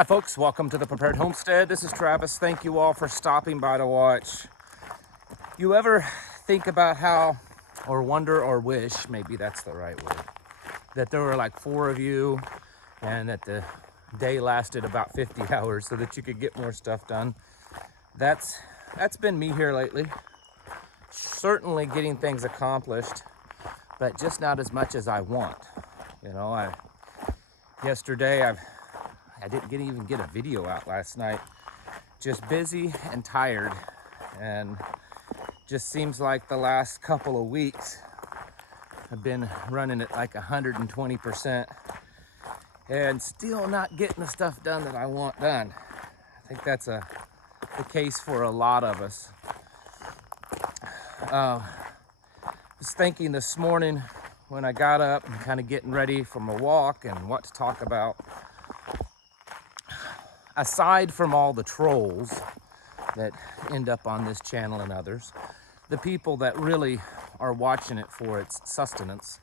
Hi folks, welcome to the Prepared Homestead. This is Travis. Thank you all for stopping by to watch. You ever think about how, or wonder or wish, maybe that's the right word, that there were like 4 of you and that the day lasted about 50 hours so that you could get more stuff done? That's been me here lately. Certainly getting things accomplished, but just not as much as I want. You know, yesterday I didn't even get a video out last night. Just busy and tired, and just seems like the last couple of weeks I've been running at like 120% and still not getting the stuff done that I want done. I think that's the case for a lot of us. I was thinking this morning when I got up and kind of getting ready for my walk and what to talk about. Aside from all the trolls that end up on this channel and others, the people that really are watching it for its sustenance,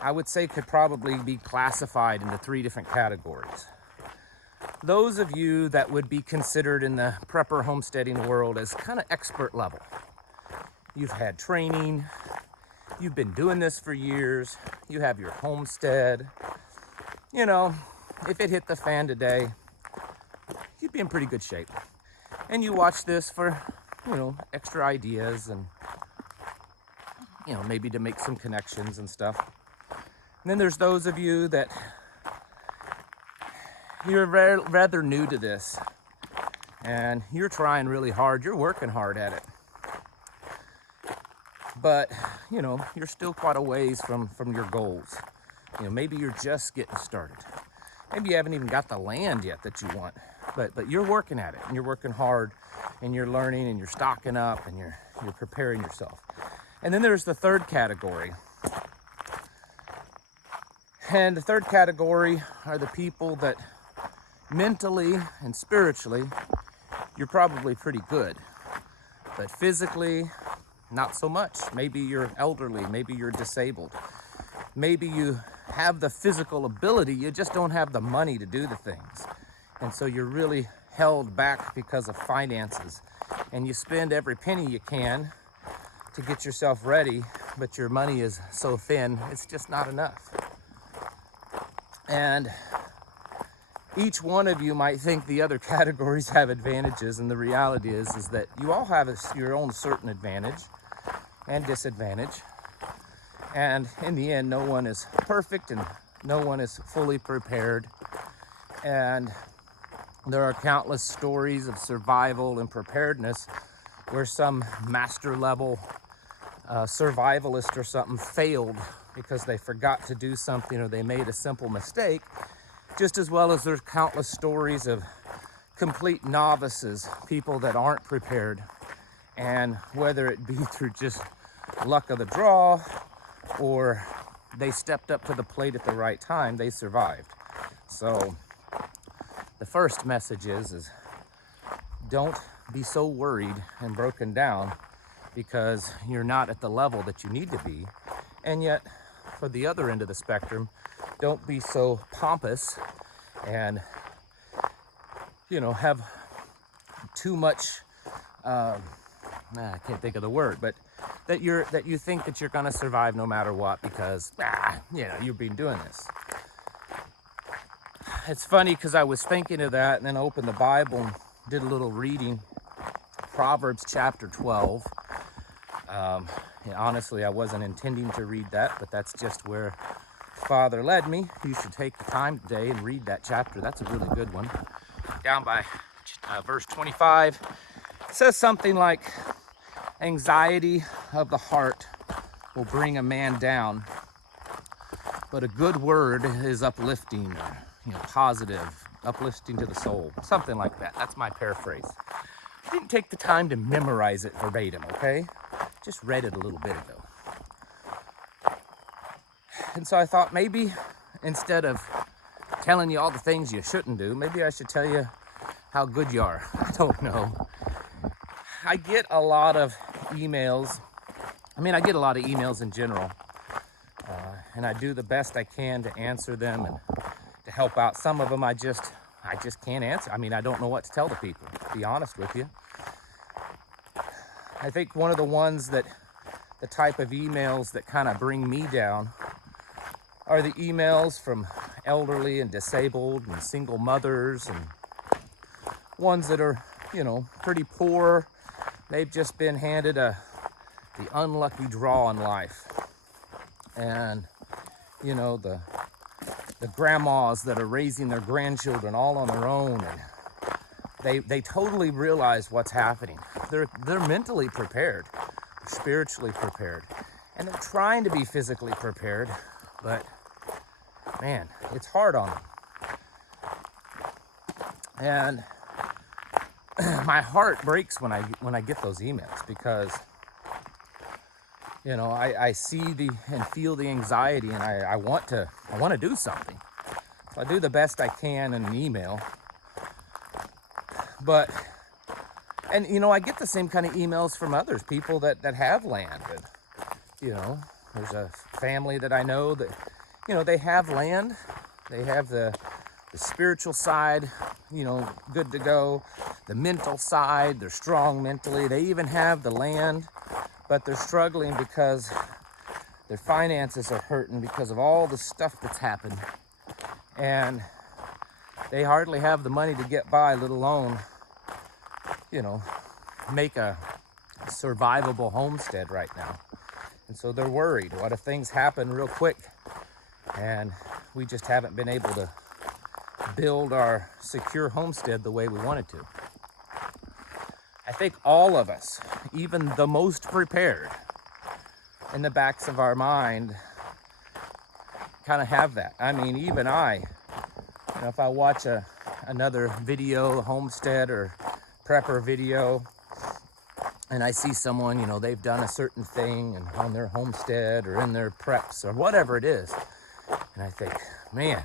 I would say could probably be classified into 3 different categories. Those of you that would be considered in the prepper homesteading world as kind of expert level. You've had training, you've been doing this for years, you have your homestead. You know, if it hit the fan today, you'd be in pretty good shape. And you watch this for, extra ideas and, maybe to make some connections and stuff. And then there's those of you that you're rather new to this and you're trying really hard, you're working hard at it. But, you're still quite a ways from your goals. Maybe you're just getting started. Maybe you haven't even got the land yet that you want. But you're working at it, and you're working hard, and you're learning, and you're stocking up, and you're preparing yourself. And then there's the 3rd category. And the 3rd category are the people that mentally and spiritually, you're probably pretty good. But physically, not so much. Maybe you're elderly, maybe you're disabled. Maybe you have the physical ability, you just don't have the money to do the things. And so you're really held back because of finances. And you spend every penny you can to get yourself ready, but your money is so thin, it's just not enough. And each one of you might think the other categories have advantages, and the reality is that you all have your own certain advantage and disadvantage. And in the end, no one is perfect and no one is fully prepared. And there are countless stories of survival and preparedness where some master level survivalist or something failed because they forgot to do something or they made a simple mistake, just as well as there's countless stories of complete novices, people that aren't prepared, and whether it be through just luck of the draw or they stepped up to the plate at the right time, they survived. So the first message is don't be so worried and broken down because you're not at the level that you need to be. And yet, for the other end of the spectrum, don't be so pompous and, have too much, I can't think of the word, but that you think that you're going to survive no matter what because, you've been doing this. It's funny because I was thinking of that and then opened the Bible and did a little reading. Proverbs chapter 12. Honestly, I wasn't intending to read that, but that's just where Father led me. You should take the time today and read that chapter. That's a really good one. Down by verse 25, it says something like, anxiety of the heart will bring a man down, but a good word is uplifting, positive, uplifting to the soul, something like that. That's my paraphrase. I didn't take the time to memorize it verbatim, okay? Just read it a little bit ago. And so I thought maybe instead of telling you all the things you shouldn't do, maybe I should tell you how good you are. I don't know. I get a lot of emails. I get a lot of emails in general. And I do the best I can to answer them and to help out. Some of them I just I just can't answer. I mean, I don't know what to tell the people, to be honest with you. I think one of the ones that, the type of emails that kind of bring me down are the emails from elderly and disabled and single mothers, and ones that are, you know, pretty poor. They've just been handed the unlucky draw in life. And, you know, the grandmas that are raising their grandchildren all on their own, and they totally realize what's happening. They're mentally prepared, they're spiritually prepared, and they're trying to be physically prepared, but man, it's hard on them. And my heart breaks when I get those emails, because, you know, I see and feel the anxiety, and I want to do something. So I do the best I can in an email. But, and you know, I get the same kind of emails from others, people that have land. And, you know, there's a family that I know that, you know, they have land, they have the spiritual side, you know, good to go, the mental side, they're strong mentally, they even have the land, but they're struggling because their finances are hurting because of all the stuff that's happened, and they hardly have the money to get by, let alone, you know, make a survivable homestead right now. And so they're worried, what if things happen real quick and we just haven't been able to build our secure homestead the way we wanted to. I think all of us, even the most prepared, in the backs of our mind kind of have that. I mean, even I, you know, if I watch another video, homestead or prepper video, and I see someone, you know, they've done a certain thing and on their homestead or in their preps or whatever it is, and I think, man,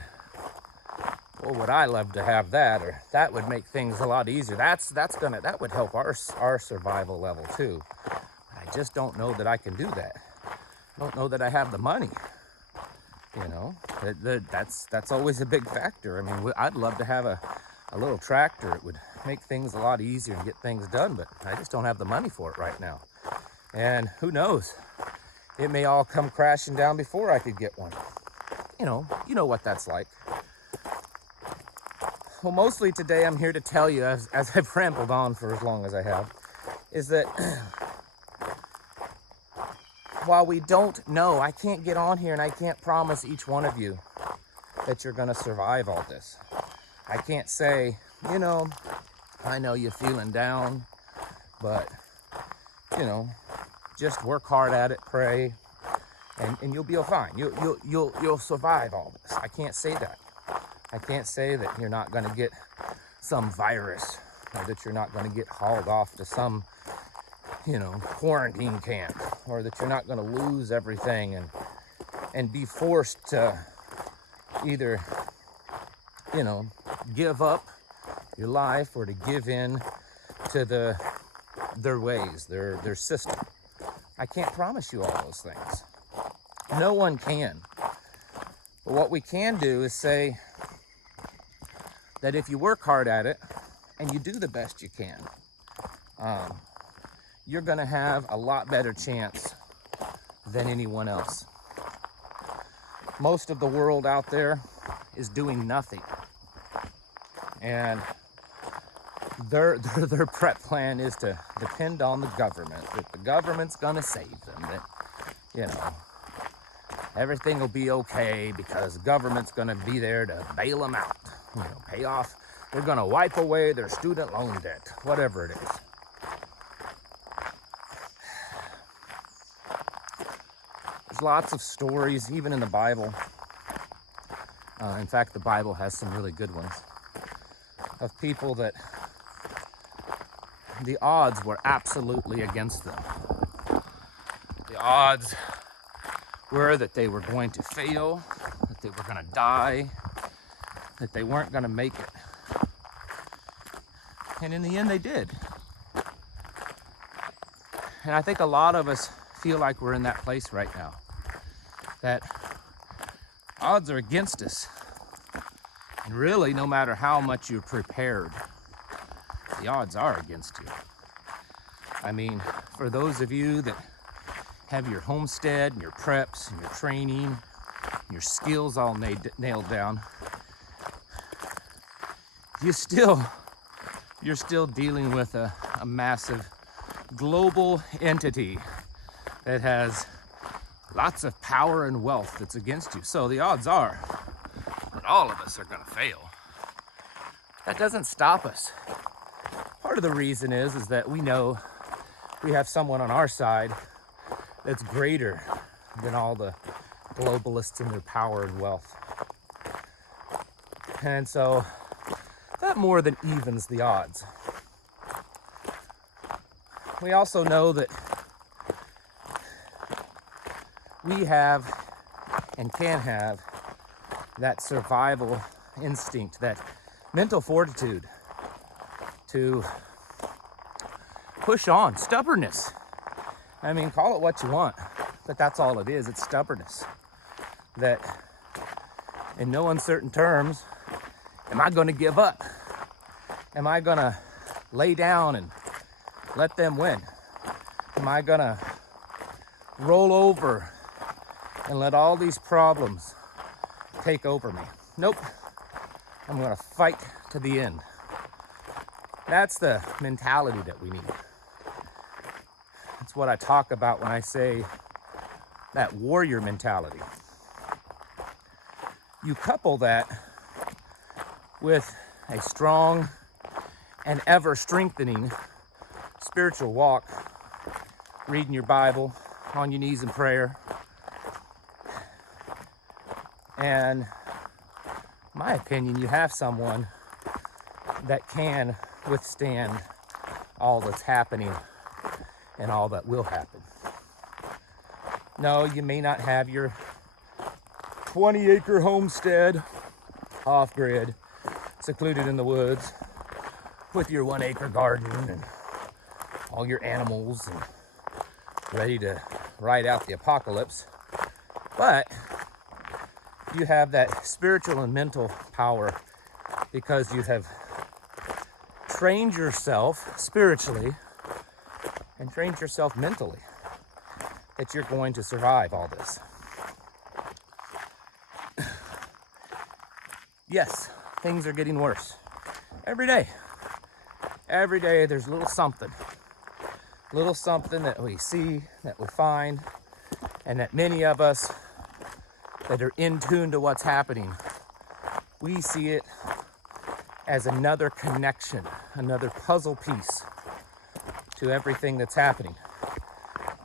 well, would I love to have that, or that would make things a lot easier. That would help our survival level too. But I just don't know that I can do that. I don't know that I have the money. You know, that's always a big factor. I mean, I'd love to have a little tractor. It would make things a lot easier and get things done, but I just don't have the money for it right now. And who knows? It may all come crashing down before I could get one. You know what that's like. Well, mostly today I'm here to tell you, as I've rambled on for as long as I have, is that while we don't know, I can't get on here and I can't promise each one of you that you're going to survive all this. I can't say, you know, I know you're feeling down, but, you know, just work hard at it, pray, and you'll be fine. You'll survive all this. I can't say that. I can't say that you're not going to get some virus, or that you're not going to get hauled off to some, you know, quarantine camp, or that you're not going to lose everything and be forced to either, you know, give up your life or to give in to their ways, their system. I can't promise you all those things. No one can. But what we can do is say that if you work hard at it and you do the best you can, you're going to have a lot better chance than anyone else. Most of the world out there is doing nothing, and their prep plan is to depend on the government, that the government's going to save them, that, you know, everything will be okay because the government's going to be there to bail them out, you know, pay off. They're going to wipe away their student loan debt, whatever it is. There's lots of stories, even in the Bible. In fact, the Bible has some really good ones, of people that the odds were absolutely against them. The odds were that they were going to fail, that they were going to die, that they weren't going to make it. And in the end, they did. And I think a lot of us feel like we're in that place right now, that odds are against us, And really, no matter how much you're prepared, the odds are against you. I mean, for those of you that have your homestead and your preps and your training, and your skills all nailed down, you're still dealing with a massive global entity that has lots of power and wealth that's against you. So the odds are that all of us are going to fail. That doesn't stop us. Part of the reason is that we know we have someone on our side that's greater than all the globalists and their power and wealth. And so that more than evens the odds. We also know that we have and can have that survival instinct, that mental fortitude to push on, stubbornness. I mean, call it what you want, but that's all it is. It's stubbornness. That in no uncertain terms, am I going to give up? Am I going to lay down and let them win? Am I going to roll over and let all these problems take over me? Nope. I'm going to fight to the end. That's the mentality that we need. That's what I talk about when I say that warrior mentality. You couple that with a strong and ever strengthening spiritual walk, reading your Bible, on your knees in prayer. And in my opinion, you have someone that can withstand all that's happening and all that will happen. No, you may not have your 20-acre homestead off-grid, secluded in the woods, with your 1-acre garden and all your animals and ready to ride out the apocalypse. But you have that spiritual and mental power because you have trained yourself spiritually and trained yourself mentally that you're going to survive all this. Yes, things are getting worse. Every day there's a little something that we see, that we find, and that many of us that are in tune to what's happening, we see it as another connection, another puzzle piece to everything that's happening.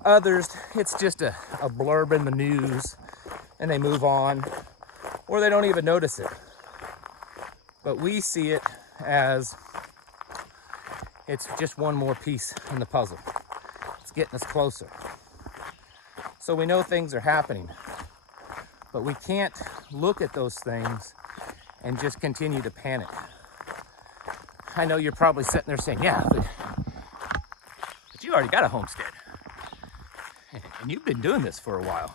Others, it's just a blurb in the news and they move on, or they don't even notice it. But we see it as it's just one more piece in the puzzle. It's getting us closer. So we know things are happening, but we can't look at those things and just continue to panic. I know you're probably sitting there saying, yeah, but you already got a homestead. And you've been doing this for a while.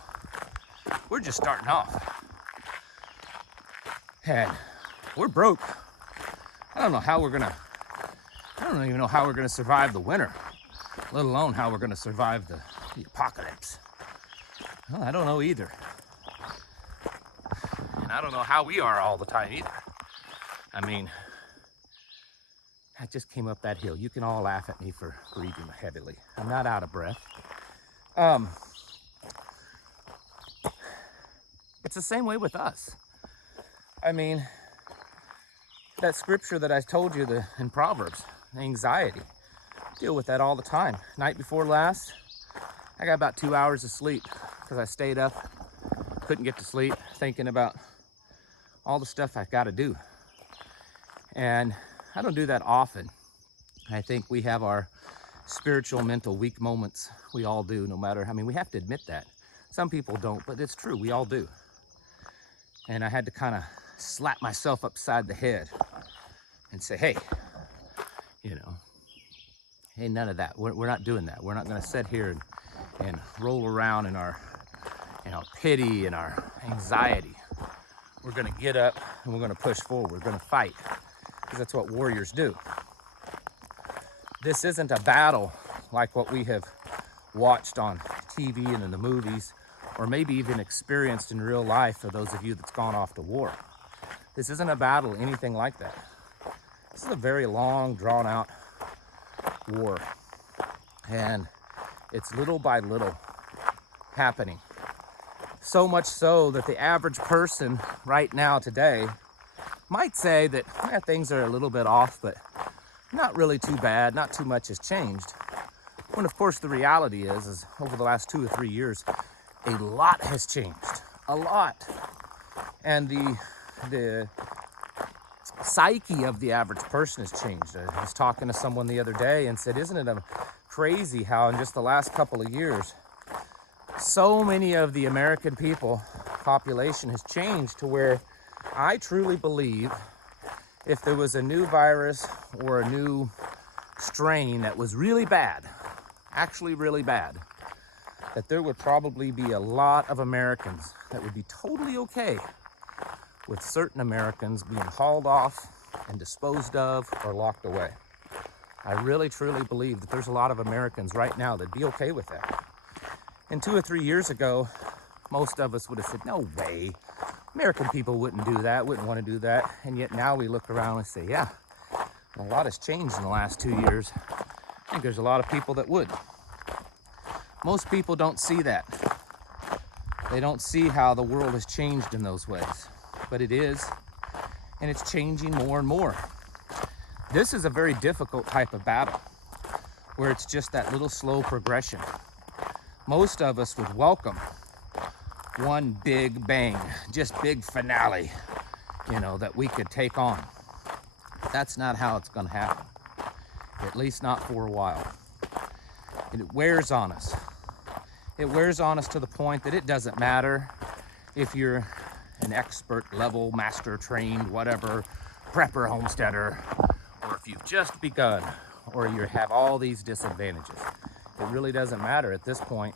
We're just starting off. And we're broke. I don't even know how we're gonna survive the winter, let alone how we're gonna survive the apocalypse. Well, I don't know either. And I don't know how we are all the time either. I mean, I just came up that hill. You can all laugh at me for breathing heavily. I'm not out of breath. It's the same way with us. I mean, that scripture that I told you in Proverbs, anxiety, deal with that all the time. Night before last, I got about 2 hours of sleep because I stayed up, couldn't get to sleep, thinking about all the stuff I got to do. And I don't do that often. I think we have our spiritual, mental, weak moments. We all do, no matter, we have to admit that. Some people don't, but it's true, we all do. And I had to kind of slap myself upside the head and say, hey, hey, none of that. We're not doing that. We're not going to sit here and roll around in our pity and our anxiety. we're gonna get up and we're gonna push forward. We're gonna fight, because that's what warriors do. This isn't a battle like what we have watched on TV and in the movies, or maybe even experienced in real life for those of you that's gone off to war. This isn't a battle, anything like that. This is a very long, drawn out war. And it's little by little happening. So much so that the average person right now today might say that things are a little bit off, but not really too bad, not too much has changed. When of course the reality is over the last 2 or 3 years, a lot has changed, a lot. And the psyche of the average person has changed. I was talking to someone the other day and said, isn't it crazy how in just the last couple of years, so many of the American population has changed to where I truly believe if there was a new virus or a new strain that was really bad, actually really bad, that there would probably be a lot of Americans that would be totally okay with certain Americans being hauled off and disposed of or locked away. I really truly believe that there's a lot of Americans right now that'd be okay with that. And 2 or 3 years ago, most of us would have said, no way, American people wouldn't do that, wouldn't want to do that. And yet now we look around and say, yeah, a lot has changed in the last 2 years. I think there's a lot of people that would. Most people don't see that. They don't see how the world has changed in those ways, but it is, and it's changing more and more. This is a very difficult type of battle where it's just that little slow progression. Most of us would welcome one big bang, just big finale, that we could take on. That's not how it's gonna happen, at least not for a while. And it wears on us. It wears on us to the point that it doesn't matter if you're an expert level, master trained, whatever, prepper homesteader, or if you've just begun, or you have all these disadvantages. It really doesn't matter at this point,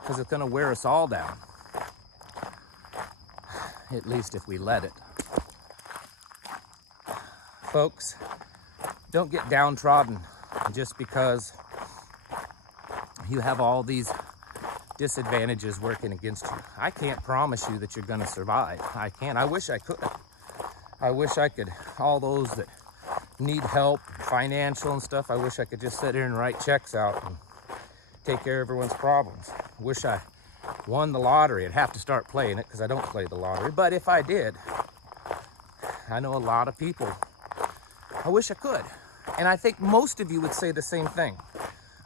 because it's gonna wear us all down. At least if we let it. Folks, don't get downtrodden just because you have all these disadvantages working against you. I can't promise you that you're gonna survive. I can't. I wish I could. I wish I could. All those that need help, financial and stuff, I wish I could just sit here and write checks out and take care of everyone's problems. I wish I won the lottery. I'd have to start playing it because I don't play the lottery. But if I did, I know a lot of people. I wish I could. And I think most of you would say the same thing.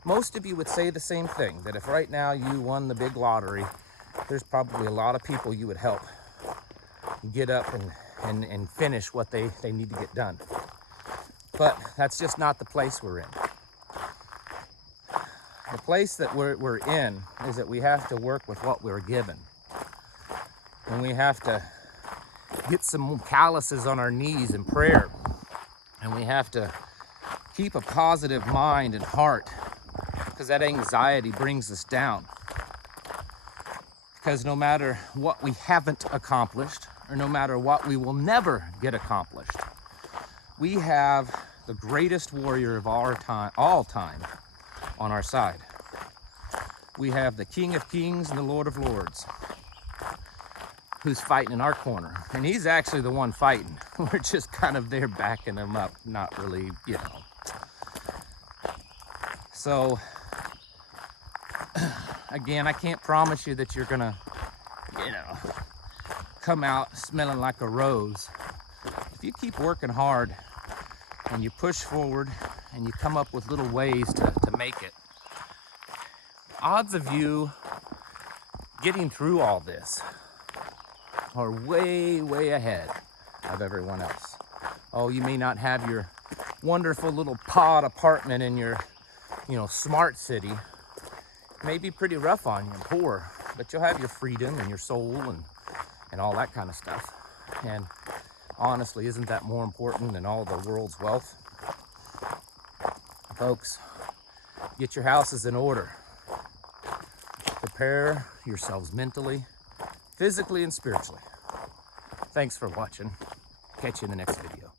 Most of you would say the same thing, that if right now you won the big lottery, there's probably a lot of people you would help get up and finish what they need to get done. But that's just not the place we're in. The place that we're in is that we have to work with what we're given. And we have to get some calluses on our knees in prayer. And we have to keep a positive mind and heart, because that anxiety brings us down. Because no matter what we haven't accomplished, or no matter what we will never get accomplished, we have the greatest warrior of all time on our side. We have the King of Kings and the Lord of Lords, who's fighting in our corner. And he's actually the one fighting. We're just kind of there backing him up, not really, So, again, I can't promise you that you're gonna, come out smelling like a rose. If you keep working hard and you push forward and you come up with little ways to make it, odds of you getting through all this are way, way ahead of everyone else. Oh, you may not have your wonderful little pod apartment in your, smart city. It may be pretty rough on you and poor, but you'll have your freedom and your soul and all that kind of stuff. And honestly, isn't that more important than all the world's wealth? Folks, get your houses in order. Prepare yourselves mentally, physically, and spiritually Thanks for watching. Catch you in the next video.